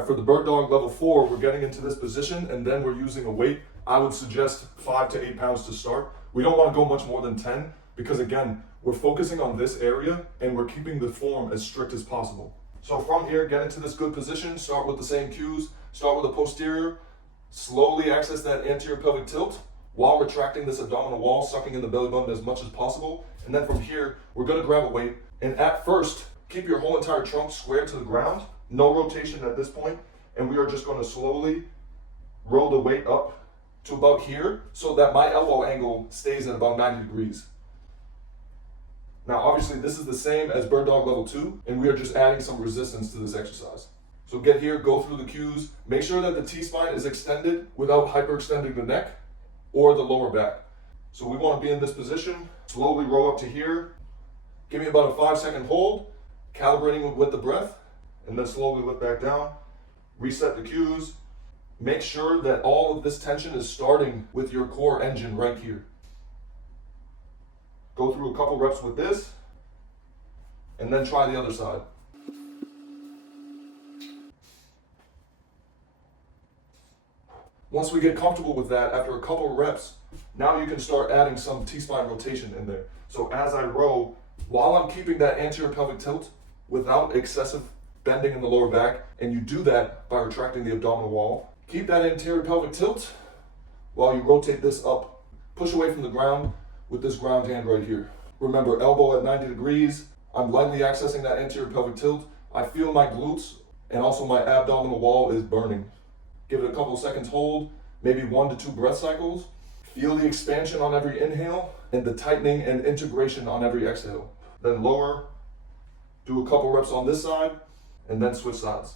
right, for the bird dog level 4, we're getting into this position and then we're using a weight. I would suggest 5 to 8 pounds to start. We don't want to go much more than 10 because again, we're focusing on this area and we're keeping the form as strict as possible. So from here, get into this good position, start with the same cues, start with the posterior, slowly access that anterior pelvic tilt while retracting this abdominal wall, sucking in the belly button as much as possible. And then from here, we're gonna grab a weight. And at first, keep your whole entire trunk square to the ground, no rotation at this point. And we are just gonna slowly roll the weight up to about here so that my elbow angle stays at about 90 degrees. Now, obviously this is the same as bird dog level 2, and we are just adding some resistance to this exercise. So get here, go through the cues, make sure that the T-spine is extended without hyperextending the neck or the lower back. So we want to be in this position, slowly roll up to here, give me about a 5-second hold, calibrating with the breath, and then slowly lift back down, reset the cues. Make sure that all of this tension is starting with your core engine right here. Go through a couple reps with this, and then try the other side. Once we get comfortable with that, after a couple reps, now you can start adding some T-spine rotation in there. So as I row, while I'm keeping that anterior pelvic tilt without excessive bending in the lower back, and you do that by retracting the abdominal wall, keep that anterior pelvic tilt while you rotate this up. Push away from the ground with this ground hand right here. Remember, elbow at 90 degrees. I'm lightly accessing that anterior pelvic tilt. I feel my glutes and also my abdominal wall is burning. Give it a couple of seconds hold, maybe 1 to 2 breath cycles. Feel the expansion on every inhale and the tightening and integration on every exhale. Then lower, do a couple reps on this side, and then switch sides.